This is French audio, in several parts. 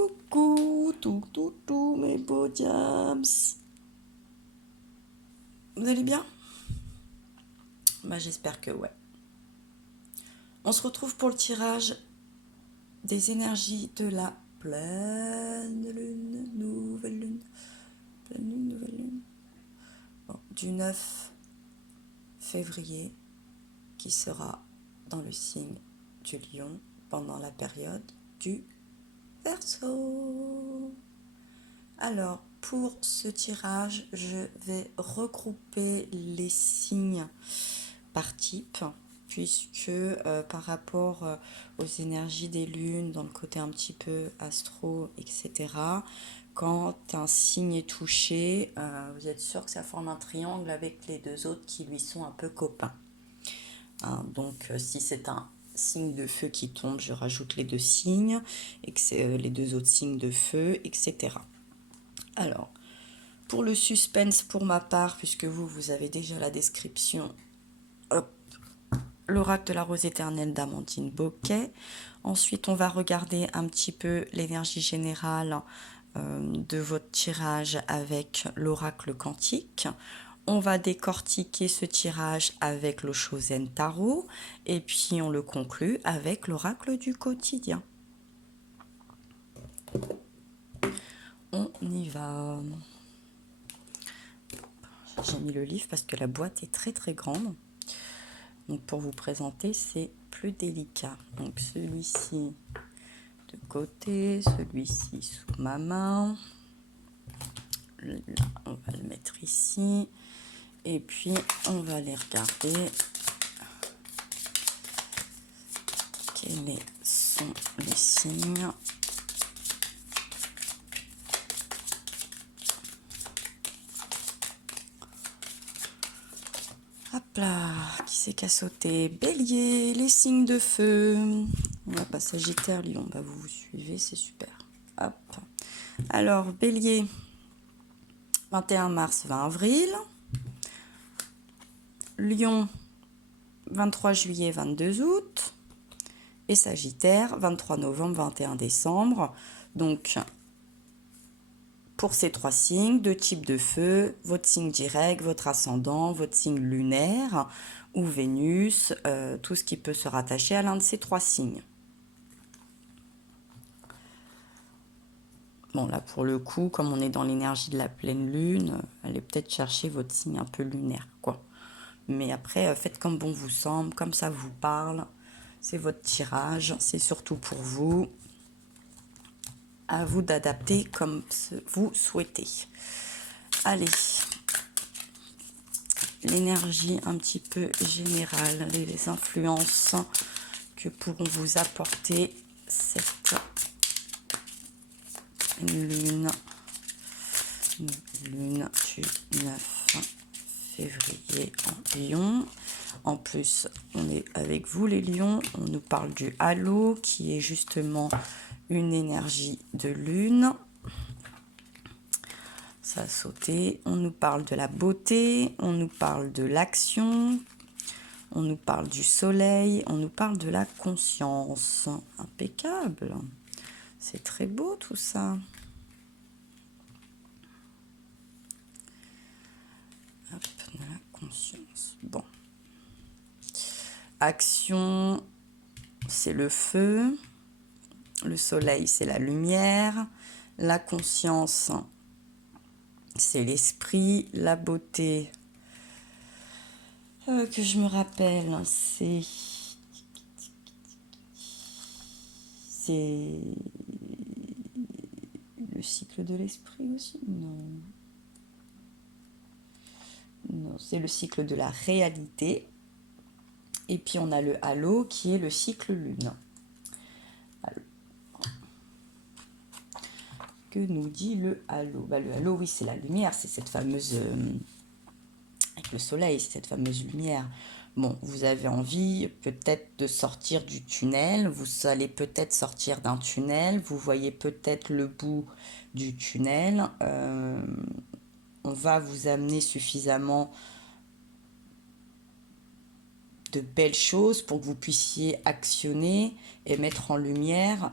Coucou, tout, mes beaux diams. Vous allez bien? Bah, j'espère que ouais. On se retrouve pour le tirage des énergies de la pleine lune, nouvelle lune, pleine lune, nouvelle lune. Bon, du 9 février, qui sera dans le signe du lion pendant la période du Verseau. Alors, pour ce tirage, je vais regrouper les signes par type, puisque par rapport aux énergies des lunes, dans le côté un petit peu astro, etc., quand un signe est touché, vous êtes sûr que ça forme un triangle avec les deux autres qui lui sont un peu copains. Hein, donc, si c'est un signe de feu qui tombe, je rajoute les deux signes, et que c'est les deux autres signes de feu, etc. Alors, pour le suspense pour ma part, puisque vous avez déjà la description, hop, l'oracle de la rose éternelle d'Amandine Boquet. Ensuite, on va regarder un petit peu l'énergie générale de votre tirage avec l'oracle quantique. On va décortiquer ce tirage avec le Shosen Tarot et puis on le conclut avec l'oracle du quotidien. On y va. J'ai mis le livre parce que la boîte est très très grande. Donc pour vous présenter, c'est plus délicat. Donc celui-ci de côté, celui-ci sous ma main. Là, on va le mettre ici. Et puis on va aller regarder quels sont les signes. Hop là, qui c'est qui a sauté? Bélier, les signes de feu. On va pas Sagittaire, Lion. Bah vous suivez, c'est super. Hop. Alors, Bélier, 21 mars, 20 avril. Lion, 23 juillet, 22 août. Et Sagittaire, 23 novembre, 21 décembre. Donc, pour ces trois signes, deux types de feu, votre signe direct, votre ascendant, votre signe lunaire ou Vénus, tout ce qui peut se rattacher à l'un de ces trois signes. Bon, là, pour le coup, comme on est dans l'énergie de la pleine lune, allez peut-être chercher votre signe un peu lunaire, quoi. Mais après, faites comme bon vous semble, comme ça vous parle. C'est votre tirage, c'est surtout pour vous. À vous d'adapter comme vous souhaitez. Allez, l'énergie un petit peu générale, les influences que pourront vous apporter cette lune du 9 février en Lion. En plus, on est avec vous les lions, on nous parle du halo qui est justement une énergie de lune. Ça a sauté. On nous parle de la beauté, on nous parle de l'action, on nous parle du soleil, on nous parle de la conscience. Impeccable. C'est très beau tout ça. Hop, de la conscience. Bon. Action, c'est le feu. Le soleil, c'est la lumière. La conscience, c'est l'esprit. La beauté, que je me rappelle, c'est le cycle de l'esprit aussi. Non, c'est le cycle de la réalité. Et puis on a le halo qui est le cycle lune. Halo. Que nous dit le halo? Bah, le halo, oui, c'est la lumière, c'est cette fameuse... avec le soleil, c'est cette fameuse lumière. Bon, vous avez envie peut-être de sortir du tunnel, vous allez peut-être sortir d'un tunnel, vous voyez peut-être le bout du tunnel. On va vous amener suffisamment de belles choses pour que vous puissiez actionner et mettre en lumière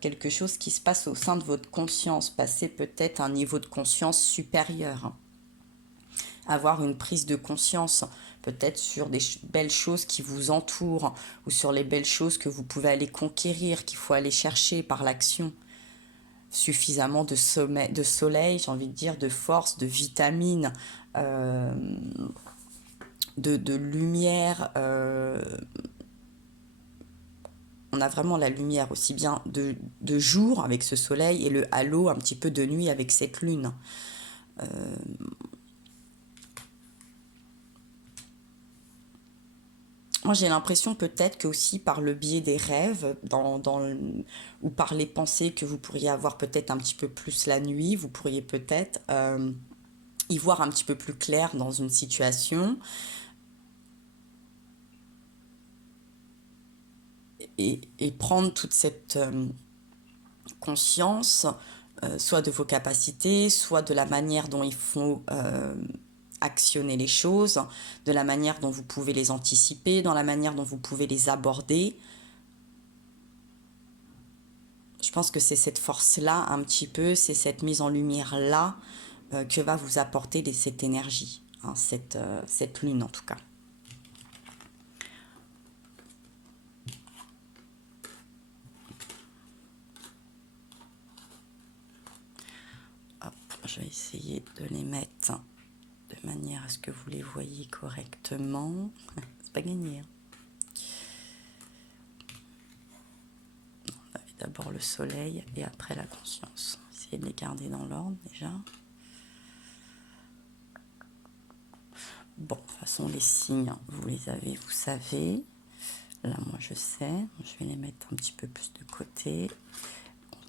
quelque chose qui se passe au sein de votre conscience, passer peut-être à un niveau de conscience supérieur, avoir une prise de conscience peut-être sur des belles choses qui vous entourent ou sur les belles choses que vous pouvez aller conquérir, qu'il faut aller chercher par l'action. Suffisamment de soleil, j'ai envie de dire, de force, de vitamines, de lumière. On a vraiment la lumière aussi bien de jour avec ce soleil et le halo un petit peu de nuit avec cette lune. Moi, j'ai l'impression peut-être que aussi par le biais des rêves ou par les pensées que vous pourriez avoir peut-être un petit peu plus la nuit, vous pourriez peut-être y voir un petit peu plus clair dans une situation et prendre toute cette conscience, soit de vos capacités, soit de la manière dont il faut actionner les choses, de la manière dont vous pouvez les anticiper, dans la manière dont vous pouvez les aborder. Je pense que c'est cette force-là, un petit peu, c'est cette mise en lumière-là que va vous apporter cette énergie, hein, cette lune en tout cas. Hop, je vais essayer de les mettre de manière à ce que vous les voyez correctement. C'est pas gagné, hein. On avait d'abord le soleil et après la conscience. Essayez de les garder dans l'ordre déjà. Bon, de toute façon, les signes, vous les avez, vous savez. Là, moi, je sais. Je vais les mettre un petit peu plus de côté.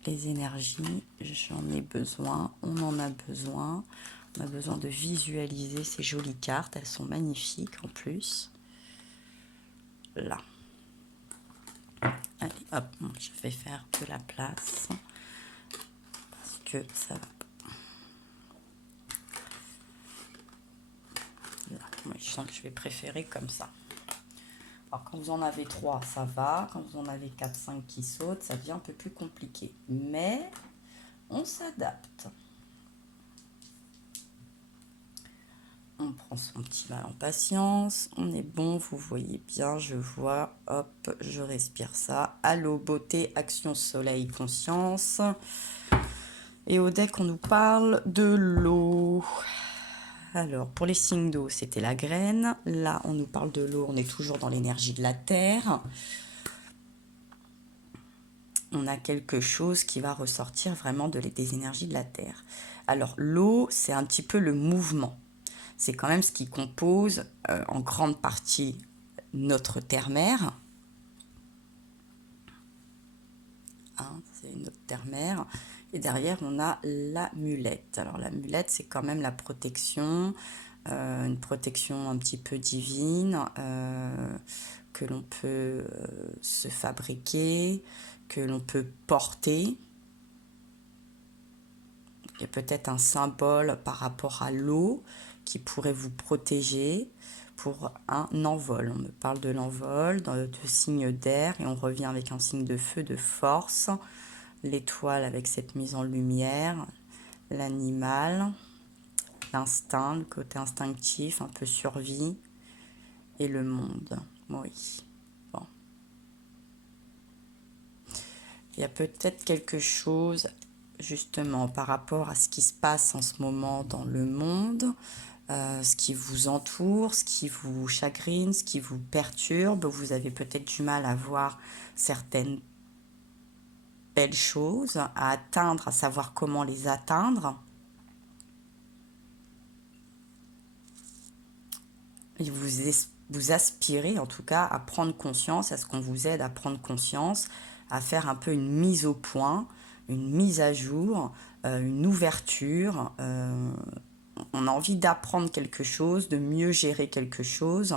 Les énergies, j'en ai besoin. On en a besoin. On a besoin de visualiser ces jolies cartes. Elles sont magnifiques en plus. Là. Allez, hop, je vais faire de la place. Parce que ça va pas. Là, moi, je sens que je vais préférer comme ça. Alors, quand vous en avez 3, ça va. Quand vous en avez 4, 5 qui sautent, ça devient un peu plus compliqué. Mais on s'adapte. On prend son petit mal en patience. On est bon, vous voyez bien, je vois. Hop, je respire ça. Allô, beauté, action, soleil, conscience. Et au deck, on nous parle de l'eau. Alors, pour les signes d'eau, c'était la graine. Là, on nous parle de l'eau, on est toujours dans l'énergie de la terre. On a quelque chose qui va ressortir vraiment des énergies de la terre. Alors, l'eau, c'est un petit peu le mouvement. C'est quand même ce qui compose en grande partie notre terre-mère. Hein, c'est notre terre-mère. Et derrière, on a l'amulette. Alors, l'amulette, c'est quand même la protection, une protection un petit peu divine que l'on peut se fabriquer, que l'on peut porter. Il y a peut-être un symbole par rapport à l'eau qui pourrait vous protéger pour un envol. On me parle de l'envol, de signe d'air, et on revient avec un signe de feu, de force. L'étoile avec cette mise en lumière, l'animal, l'instinct, le côté instinctif, un peu survie, et le monde. Oui. Bon. Il y a peut-être quelque chose, justement, par rapport à ce qui se passe en ce moment dans le monde, ce qui vous entoure, ce qui vous chagrine, ce qui vous perturbe. Vous avez peut-être du mal à voir certaines belles choses, à atteindre, à savoir comment les atteindre. Et vous aspirez en tout cas à prendre conscience, à ce qu'on vous aide à prendre conscience, à faire un peu une mise au point, une mise à jour, une ouverture. On a envie d'apprendre quelque chose, de mieux gérer quelque chose.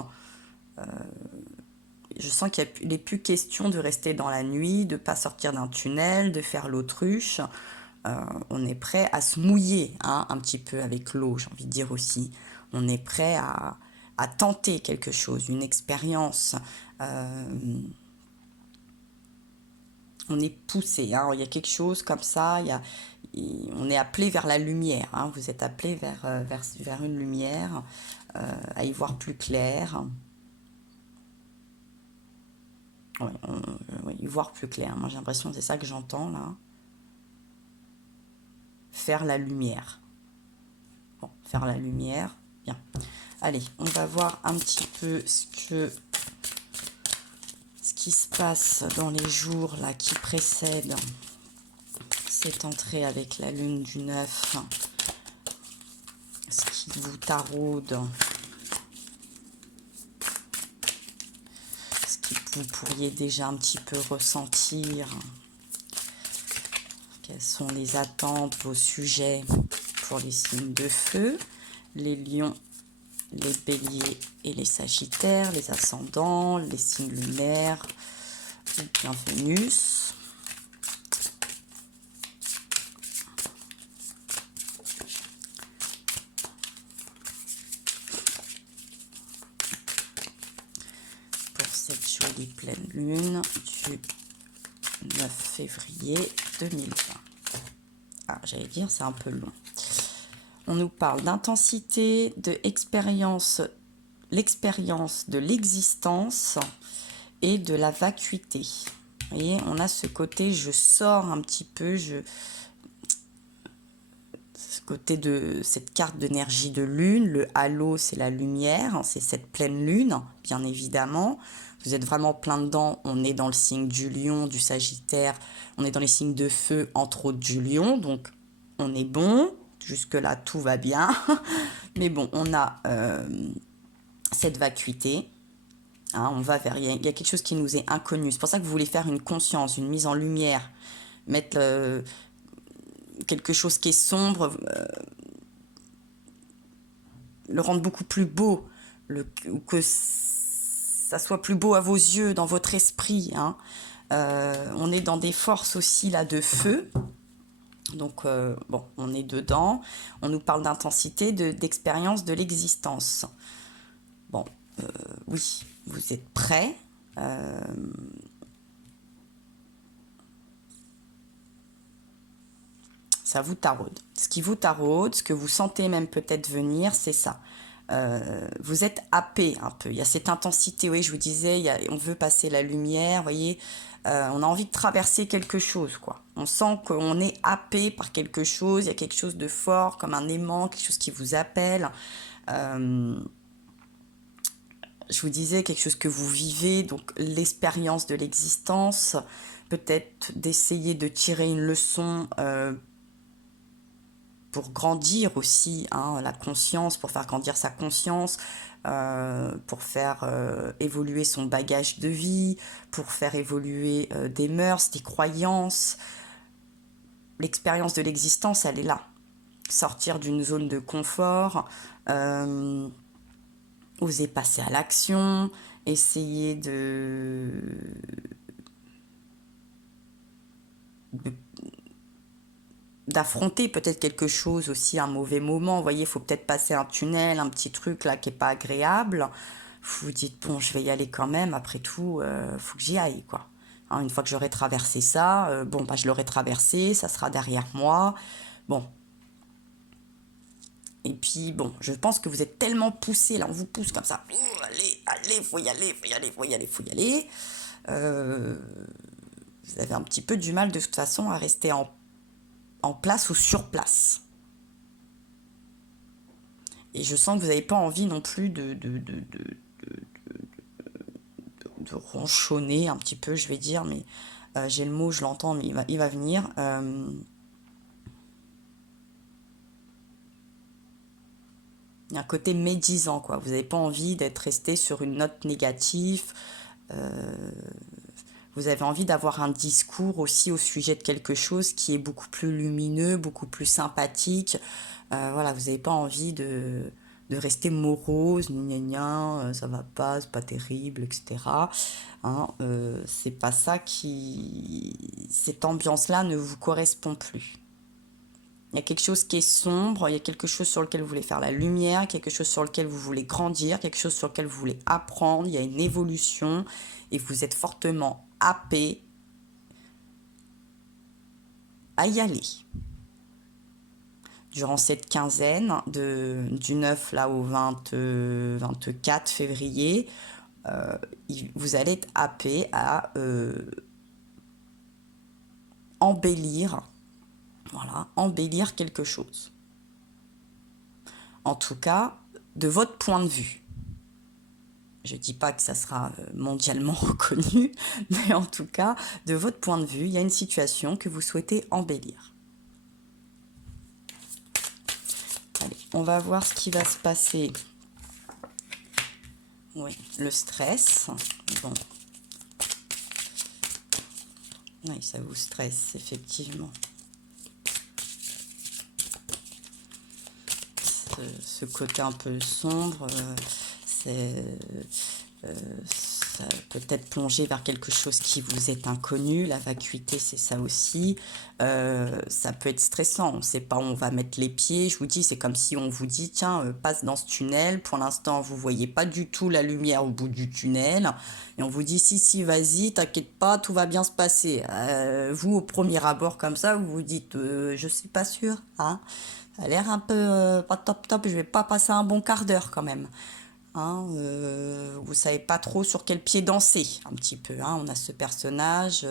Je sens qu'il n'est plus question de rester dans la nuit, de ne pas sortir d'un tunnel, de faire l'autruche. On est prêt à se mouiller, hein, un petit peu avec l'eau, j'ai envie de dire aussi. On est prêt à à tenter quelque chose, une expérience. On est poussé, hein, il y a quelque chose comme ça, on est appelé vers la lumière, hein, vous êtes appelé vers une lumière, à y voir plus clair. Ouais, oui, y voir plus clair. Moi j'ai l'impression que c'est ça que j'entends là. Faire la lumière. Bon, faire la lumière. Bien. Allez, on va voir un petit peu ce qui se passe dans les jours là qui précèdent cette entrée avec la lune du 9. Ce qui vous taraude. Ce que vous pourriez déjà un petit peu ressentir. Quelles sont les attentes, vos sujets pour les signes de feu, les lions, les béliers et les sagittaires, les ascendants, les signes lunaires, ou bien Vénus. Pour cette jolie pleine lune du 9 février 2020. Ah, j'allais dire, c'est un peu long. On nous parle d'intensité, l'expérience de l'existence et de la vacuité. Vous voyez, on a ce côté, je sors un petit peu, ce côté de cette carte d'énergie de lune. Le halo, c'est la lumière, c'est cette pleine lune, bien évidemment. Vous êtes vraiment plein dedans, on est dans le signe du lion, du sagittaire, on est dans les signes de feu, entre autres du lion, donc on est bon, jusque-là tout va bien. Mais bon, on a cette vacuité, hein, on va vers, il y a quelque chose qui nous est inconnu, c'est pour ça que vous voulez faire une conscience, une mise en lumière, mettre quelque chose qui est sombre, le rendre beaucoup plus beau, ou que ça soit plus beau à vos yeux, dans votre esprit, hein. On est dans des forces aussi là de feu, donc bon, on est dedans, on nous parle d'intensité, d'expérience de l'existence. Bon, oui, vous êtes prêts, ça vous taraude. Ce qui vous taraude, ce que vous sentez même peut-être venir, c'est ça. Vous êtes happé un peu. Il y a cette intensité, oui, je vous disais, on veut passer la lumière, vous voyez, on a envie de traverser quelque chose, quoi. On sent qu'on est happé par quelque chose, il y a quelque chose de fort, comme un aimant, quelque chose qui vous appelle. Je vous disais, quelque chose que vous vivez, donc l'expérience de l'existence, peut-être d'essayer de tirer une leçon pour grandir aussi, hein, la conscience, pour faire grandir sa conscience, pour faire évoluer son bagage de vie, pour faire évoluer des mœurs, des croyances. L'expérience de l'existence, elle est là. Sortir d'une zone de confort, oser passer à l'action, essayer d'affronter peut-être quelque chose aussi, un mauvais moment. Vous voyez, il faut peut-être passer un tunnel, un petit truc là qui n'est pas agréable. Vous vous dites, bon, je vais y aller quand même, après tout, faut que j'y aille, quoi. Hein, une fois que j'aurai traversé ça, bon, bah, je l'aurai traversé, ça sera derrière moi. Bon. Et puis, bon, je pense que vous êtes tellement poussé, là, on vous pousse comme ça. Allez, allez, faut y aller, faut y aller, faut y aller, faut y aller. Vous avez un petit peu du mal, de toute façon, à rester en place ou sur place. Et je sens que vous n'avez pas envie non plus de ronchonner un petit peu, je vais dire, mais j'ai le mot, je l'entends, mais il va venir. Il y a un côté médisant, quoi. Vous n'avez pas envie d'être resté sur une note négative. Vous avez envie d'avoir un discours aussi au sujet de quelque chose qui est beaucoup plus lumineux, beaucoup plus sympathique. Voilà, vous n'avez pas envie de rester morose, gna gna, ça va pas, c'est pas terrible, etc. Hein, c'est pas ça qui... Cette ambiance-là ne vous correspond plus. Il y a quelque chose qui est sombre, il y a quelque chose sur lequel vous voulez faire la lumière, quelque chose sur lequel vous voulez grandir, quelque chose sur lequel vous voulez apprendre, il y a une évolution et vous êtes fortement happé à y aller. Durant cette quinzaine, du 9 là, au 24 février, vous allez être happé à embellir, voilà, embellir quelque chose. En tout cas, de votre point de vue. Je ne dis pas que ça sera mondialement reconnu, mais en tout cas, de votre point de vue, il y a une situation que vous souhaitez embellir. Allez, on va voir ce qui va se passer. Oui, le stress. Bon. Oui, ça vous stresse, effectivement. Ce côté un peu sombre, ça peut être plongé vers quelque chose qui vous est inconnu. La vacuité, c'est ça aussi. Ça peut être stressant. On ne sait pas où on va mettre les pieds. Je vous dis, c'est comme si on vous dit, tiens, passe dans ce tunnel. Pour l'instant, vous ne voyez pas du tout la lumière au bout du tunnel. Et on vous dit, si, vas-y, t'inquiète pas, tout va bien se passer. Vous, au premier abord, comme ça, vous vous dites, je ne suis pas sûre. Hein, ça a l'air un peu pas top, je vais pas passer un bon quart d'heure quand même. Hein, vous savez pas trop sur quel pied danser, un petit peu. Hein. On a ce personnage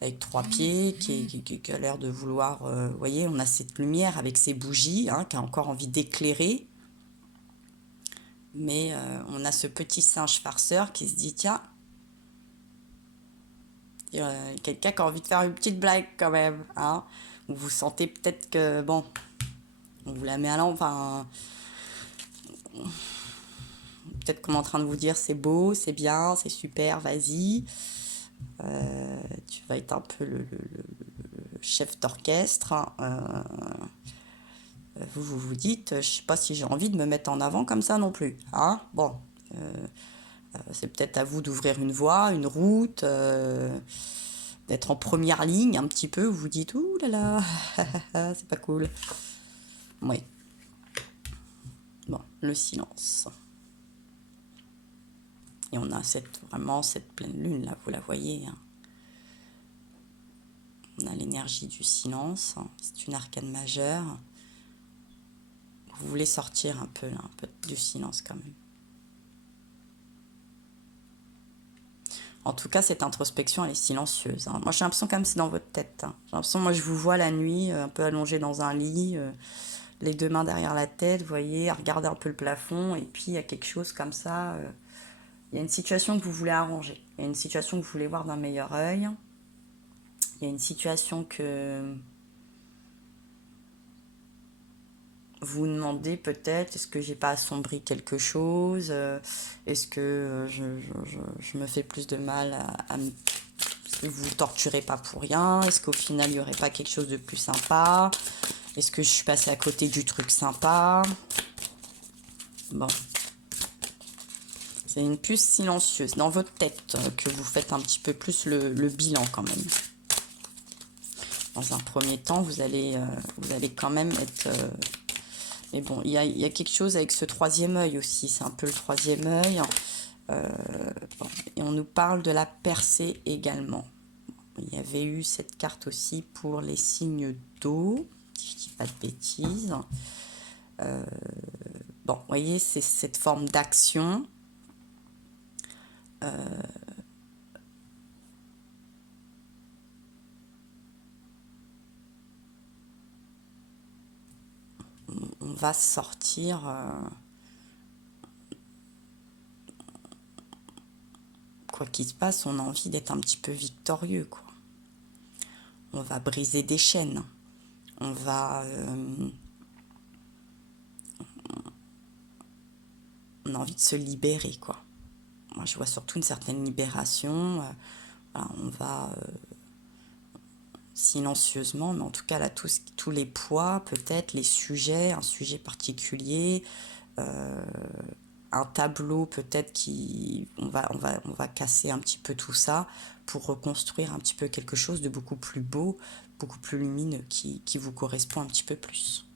avec 3 pieds qui a l'air de vouloir... vous voyez, on a cette lumière avec ses bougies, hein, qui a encore envie d'éclairer. Mais on a ce petit singe farceur qui se dit, tiens, il y a quelqu'un qui a envie de faire une petite blague quand même. Hein. Vous sentez peut-être que, bon, on vous la met à l'envers. Peut-être qu'on est en train de vous dire c'est beau, c'est bien, c'est super, vas-y. Tu vas être un peu le chef d'orchestre. Vous dites, je sais pas si j'ai envie de me mettre en avant comme ça non plus. Hein, bon, c'est peut-être à vous d'ouvrir une voie, une route, d'être en première ligne un petit peu. Vous vous dites, ouh là là, c'est pas cool. Oui. Bon, le silence. Et on a vraiment cette pleine lune là, vous la voyez. Hein. On a l'énergie du silence. C'est une arcane majeure. Vous voulez sortir un peu du silence quand même. En tout cas, cette introspection, elle est silencieuse. Hein. Moi, j'ai l'impression comme c'est dans votre tête. Hein. J'ai l'impression, moi, je vous vois la nuit, un peu allongé dans un lit, les 2 mains derrière la tête, vous voyez, à regarder un peu le plafond. Et puis, il y a quelque chose comme ça. Il y a une situation que vous voulez arranger. Il y a une situation que vous voulez voir d'un meilleur œil. Il y a une situation que vous vous demandez peut-être, est-ce que j'ai pas assombri quelque chose, est-ce que je me fais plus de mal est-ce que vous vous torturez pas pour rien, est-ce qu'au final il n'y aurait pas quelque chose de plus sympa, est-ce que je suis passée à côté du truc sympa. Bon, c'est une puce silencieuse dans votre tête que vous faites un petit peu plus le bilan quand même. Dans un premier temps, vous allez quand même être... mais bon, il y a quelque chose avec ce 3e œil aussi. C'est un peu le 3e œil. Bon, et on nous parle de la percée également. Il y avait eu cette carte aussi pour les signes d'eau. Si je ne dis pas de bêtises. Bon, vous voyez, c'est cette forme d'action. On va sortir... quoi qu'il se passe, on a envie d'être un petit peu victorieux, quoi. On va briser des chaînes. On va... on a envie de se libérer, quoi. Moi, je vois surtout une certaine libération. Voilà, on va silencieusement, mais en tout cas, là, tous les poids, peut-être, les sujets, un sujet particulier, un tableau peut-être qui... on va casser un petit peu tout ça pour reconstruire un petit peu quelque chose de beaucoup plus beau, beaucoup plus lumineux, qui vous correspond un petit peu plus.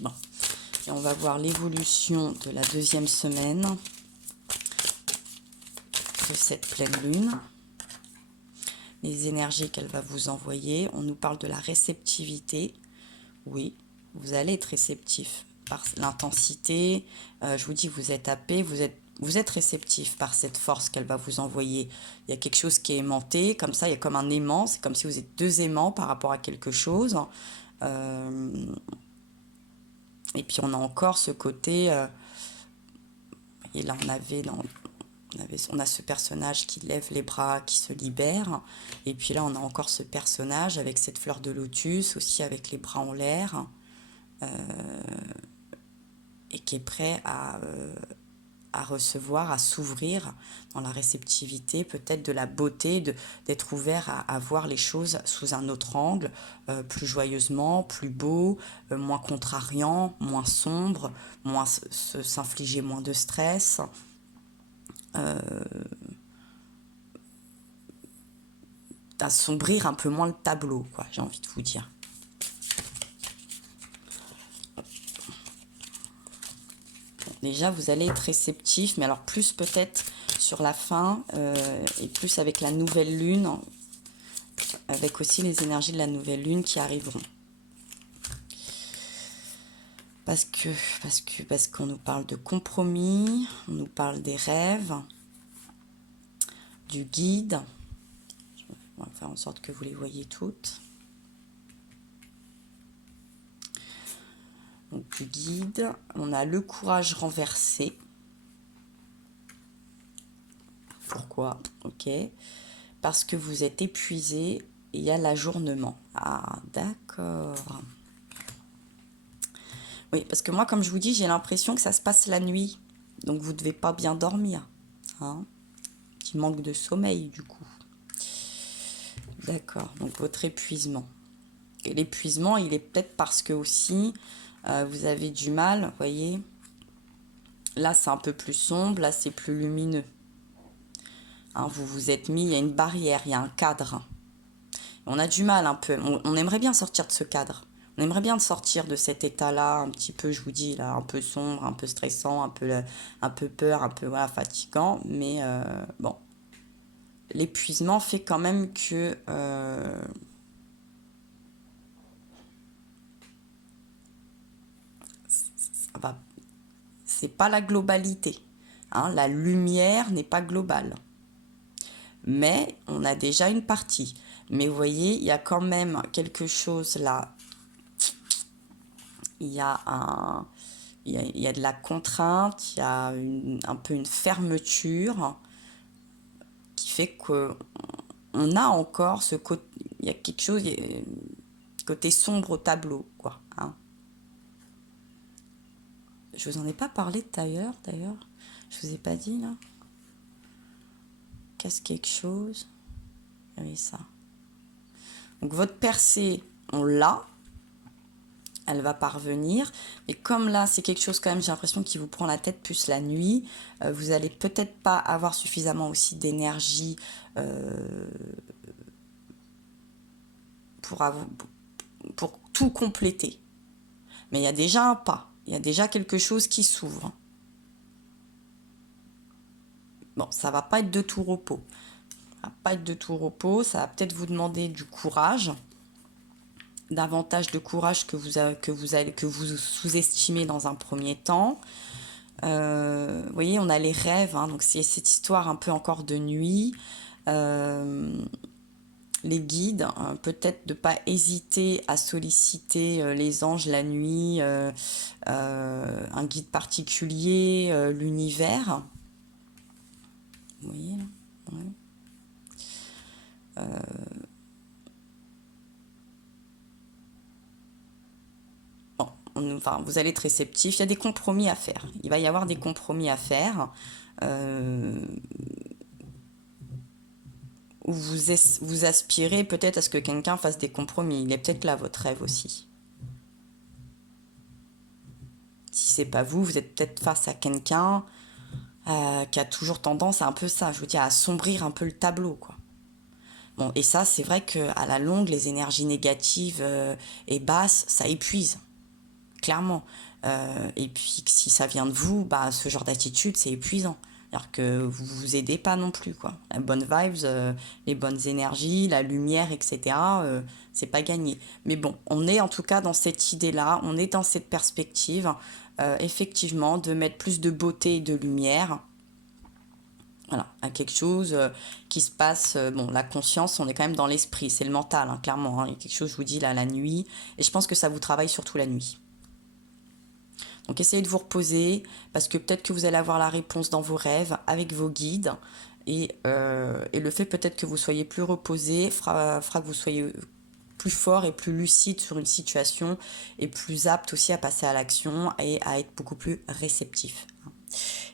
Bon. Et on va voir l'évolution de la deuxième semaine de cette pleine lune. Les énergies qu'elle va vous envoyer. On nous parle de la réceptivité. Oui, vous allez être réceptif par l'intensité. Je vous dis, vous êtes happé, vous êtes réceptif par cette force qu'elle va vous envoyer. Il y a quelque chose qui est aimanté, comme ça, il y a comme un aimant. C'est comme si vous êtes deux aimants par rapport à quelque chose. Et puis on a encore ce côté... et là, on a ce personnage qui lève les bras, qui se libère. Et puis là, on a encore ce personnage avec cette fleur de lotus, aussi avec les bras en l'air. Et qui est prêt à recevoir, à s'ouvrir dans la réceptivité, peut-être de la beauté, d'être ouvert à voir les choses sous un autre angle, plus joyeusement, plus beau, moins contrariant, moins sombre, moins s'infliger moins de stress. D'assombrir un peu moins le tableau, quoi, j'ai envie de vous dire. Bon, déjà, vous allez être réceptif, mais alors plus peut-être sur la fin, et plus avec la nouvelle lune, avec aussi les énergies de la nouvelle lune qui arriveront. Parce qu'on nous parle de compromis, on nous parle des rêves, du guide. On va faire en sorte que vous les voyez toutes. Donc du guide, on a le courage renversé. Pourquoi? Ok. Parce que vous êtes épuisé et il y a l'ajournement. Ah, d'accord. Oui, parce que moi, comme je vous dis, j'ai l'impression que ça se passe la nuit. Donc vous ne devez pas bien dormir. Hein? Petit manque de sommeil, du coup. D'accord, donc votre épuisement. Et l'épuisement, il est peut-être parce que aussi, vous avez du mal, vous voyez. Là, c'est un peu plus sombre, là, c'est plus lumineux. Hein, vous vous êtes mis, il y a une barrière, il y a un cadre. On a du mal un peu, on aimerait bien sortir de ce cadre. On aimerait bien sortir de cet état-là, un petit peu, je vous dis, là, un peu sombre, un peu stressant, un peu peur, un peu voilà, fatigant. Mais bon, l'épuisement fait quand même que... ça va, c'est pas la globalité. Hein, la lumière n'est pas globale. Mais on a déjà une partie. Mais vous voyez, il y a quand même quelque chose là. Il y a de la contrainte, il y a un peu une fermeture qui fait que on a encore ce côté, il y a quelque chose, côté sombre au tableau, quoi. Hein. Je vous en ai pas parlé d'ailleurs. Je vous ai pas dit là. Casse quelque chose. Oui, ça. Donc votre percée, on l'a. Elle va parvenir. Et comme là, c'est quelque chose quand même, j'ai l'impression qui vous prend la tête plus la nuit, vous allez peut-être pas avoir suffisamment aussi d'énergie pour tout compléter. Mais il y a déjà un pas. Il y a déjà quelque chose qui s'ouvre. Bon, ça va pas être de tout repos. Ça va pas être de tout repos. Ça va peut-être vous demander du courage. Davantage de courage que vous sous-estimez dans un premier temps. Vous voyez, on a les rêves, hein, donc c'est cette histoire un peu encore de nuit. Les guides, hein, peut-être de ne pas hésiter à solliciter les anges la nuit, un guide particulier, l'univers. Vous voyez là, ouais. Enfin, vous allez être réceptif. Il y a des compromis à faire. Il va y avoir des compromis à faire. Où vous aspirez peut-être à ce que quelqu'un fasse des compromis. Il est peut-être là votre rêve aussi. si c'est pas vous, vous êtes peut-être face à quelqu'un qui a toujours tendance à un peu ça, je veux dire, à assombrir un peu le tableau, quoi. Bon, et ça, c'est vrai qu'à la longue, les énergies négatives et basses, ça épuise, clairement. Et puis, si ça vient de vous, bah, ce genre d'attitude, c'est épuisant. C'est-à-dire que vous vous aidez pas non plus, quoi. La bonne vibes, les bonnes énergies, la lumière, etc., c'est pas gagné. Mais bon, on est en tout cas dans cette idée-là, on est dans cette perspective, effectivement, de mettre plus de beauté et de lumière. Voilà, à quelque chose qui se passe. Bon, la conscience, on est quand même dans l'esprit, c'est le mental, hein, clairement. Hein. Il y a quelque chose, je vous dis, là, la nuit. Et je pense que ça vous travaille surtout la nuit. Donc, essayez de vous reposer, parce que peut-être que vous allez avoir la réponse dans vos rêves, avec vos guides. Et le fait peut-être que vous soyez plus reposé fera que vous soyez plus fort et plus lucide sur une situation et plus apte aussi à passer à l'action et à être beaucoup plus réceptif.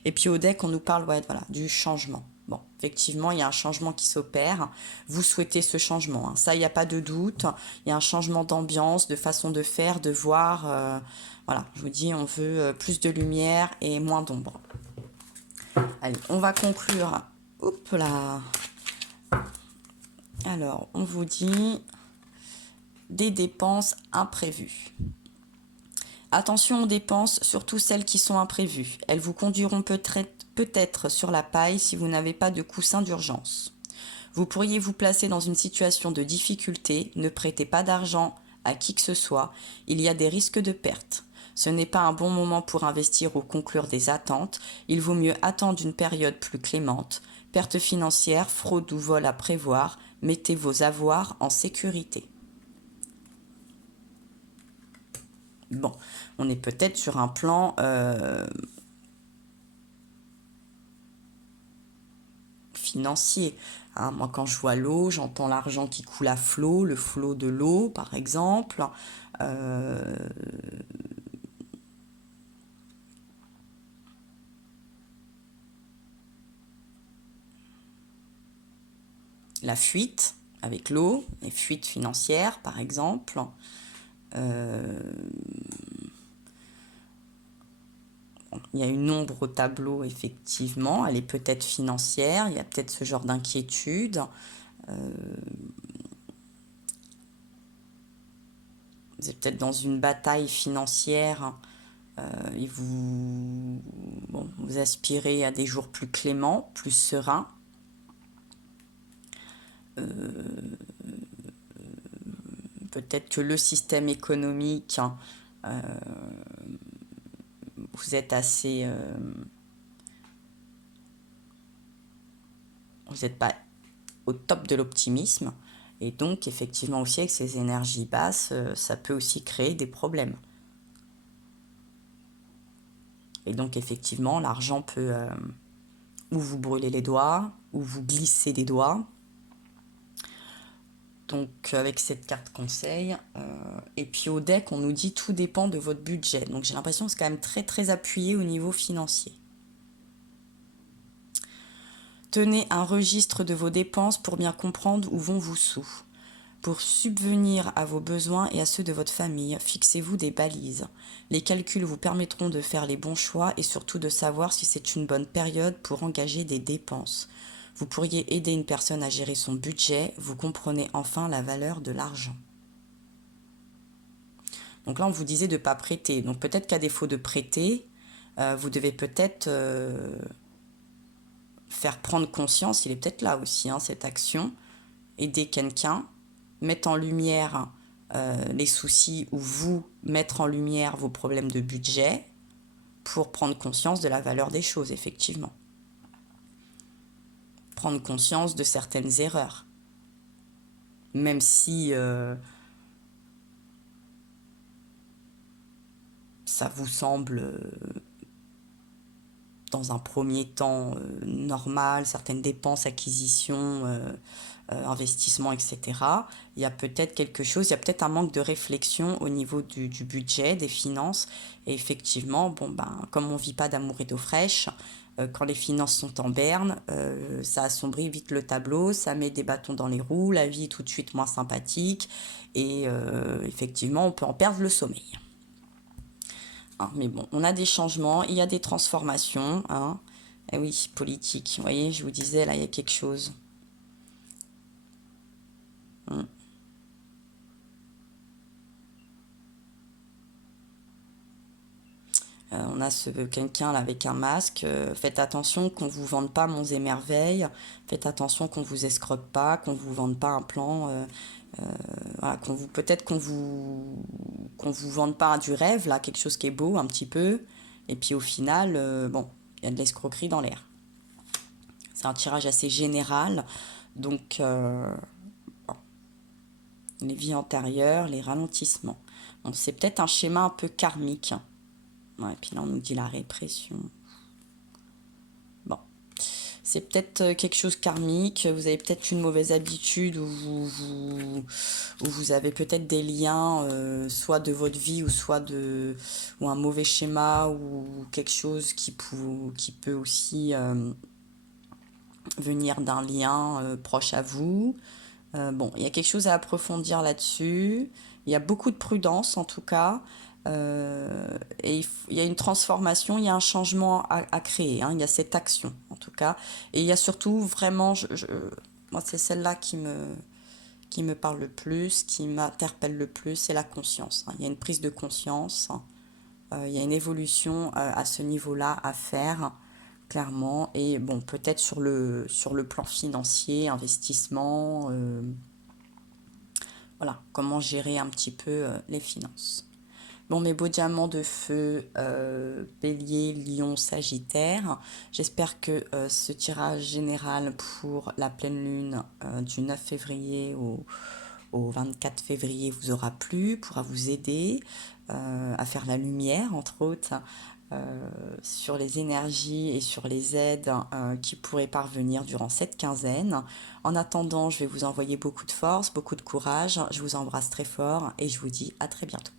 Et puis au deck, on nous parle voilà, du changement. Bon, effectivement, il y a un changement qui s'opère. Vous souhaitez ce changement. Hein. Ça, il n'y a pas de doute. Il y a un changement d'ambiance, de façon de faire, de voir. Voilà, je vous dis, on veut plus de lumière et moins d'ombre. Allez, on va conclure. Hop là. Alors, on vous dit des dépenses imprévues. Attention aux dépenses, surtout celles qui sont imprévues. Elles vous conduiront peut-être sur la paille si vous n'avez pas de coussin d'urgence. Vous pourriez vous placer dans une situation de difficulté, ne prêtez pas d'argent à qui que ce soit, il y a des risques de perte. Ce n'est pas un bon moment pour investir ou conclure des attentes, il vaut mieux attendre une période plus clémente. Perte financière, fraude ou vol à prévoir, mettez vos avoirs en sécurité. Bon, on est peut-être sur un plan financier. Hein, moi, quand je vois l'eau, j'entends l'argent qui coule à flot, le flot de l'eau, par exemple. La fuite avec l'eau, les fuites financières, par exemple. Il y a une ombre au tableau, effectivement. Elle est peut-être financière. Il y a peut-être ce genre d'inquiétude. Vous êtes peut-être dans une bataille financière et vous aspirez à des jours plus cléments, plus sereins. Peut-être que le système économique, vous êtes assez... vous n'êtes pas au top de l'optimisme. Et donc, effectivement, aussi avec ces énergies basses, ça peut aussi créer des problèmes. Et donc, effectivement, l'argent peut ou vous brûler les doigts, ou vous glisser les doigts. Donc, avec cette carte conseil. Et puis, au deck, on nous dit tout dépend de votre budget. Donc, j'ai l'impression que c'est quand même très, très appuyé au niveau financier. Tenez un registre de vos dépenses pour bien comprendre où vont vos sous. Pour subvenir à vos besoins et à ceux de votre famille, fixez-vous des balises. Les calculs vous permettront de faire les bons choix et surtout de savoir si c'est une bonne période pour engager des dépenses. Vous pourriez aider une personne à gérer son budget, vous comprenez enfin la valeur de l'argent. Donc là, on vous disait de ne pas prêter. Donc peut-être qu'à défaut de prêter, vous devez peut-être faire prendre conscience, il est peut-être là aussi, hein, cette action, aider quelqu'un, mettre en lumière les soucis ou vous mettre en lumière vos problèmes de budget pour prendre conscience de la valeur des choses, effectivement. Prendre conscience de certaines erreurs. Même si ça vous semble dans un premier temps normal, certaines dépenses, acquisitions, investissement, etc. Il y a peut-être quelque chose, il y a peut-être un manque de réflexion au niveau du budget, des finances. Et effectivement, comme on ne vit pas d'amour et d'eau fraîche, quand les finances sont en berne, ça assombrit vite le tableau, ça met des bâtons dans les roues, la vie est tout de suite moins sympathique et effectivement, on peut en perdre le sommeil. hein. Mais bon, on a des changements, il y a des transformations, hein. Et oui, politique, vous voyez, je vous disais, là, il y a quelque chose. Hmm. On a quelqu'un là avec un masque. Faites attention qu'on vous vende pas monts et merveilles. Faites attention qu'on vous escroque pas, qu'on vous vende pas un plan. Voilà, peut-être qu'on vous vende pas du rêve là, quelque chose qui est beau un petit peu. Et puis au final, bon, il y a de l'escroquerie dans l'air. C'est un tirage assez général, donc bon, les vies antérieures, les ralentissements. Bon, c'est peut-être un schéma un peu karmique. Ouais, et puis là, on nous dit la répression. Bon, c'est peut-être quelque chose karmique. Vous avez peut-être une mauvaise habitude où vous avez peut-être des liens, soit de votre vie ou un mauvais schéma ou quelque chose qui peut aussi venir d'un lien proche à vous. Bon, il y a quelque chose à approfondir là-dessus. Il y a beaucoup de prudence en tout cas. Et il y a une transformation, il y a un changement à créer, hein. Il y a cette action en tout cas. Et il y a surtout vraiment, moi c'est celle-là qui me parle le plus, qui m'interpelle le plus, c'est la conscience, hein. Il y a une prise de conscience, hein. Il y a une évolution à ce niveau-là à faire, clairement. Et bon, peut-être sur le plan financier, investissement, voilà, comment gérer un petit peu les finances. Bon, mes beaux diamants de feu, Bélier, Lion, Sagittaire, j'espère que ce tirage général pour la pleine lune du 9 février au 24 février vous aura plu, pourra vous aider à faire la lumière, entre autres, sur les énergies et sur les aides qui pourraient parvenir durant cette quinzaine. En attendant, je vais vous envoyer beaucoup de force, beaucoup de courage. Je vous embrasse très fort et je vous dis à très bientôt.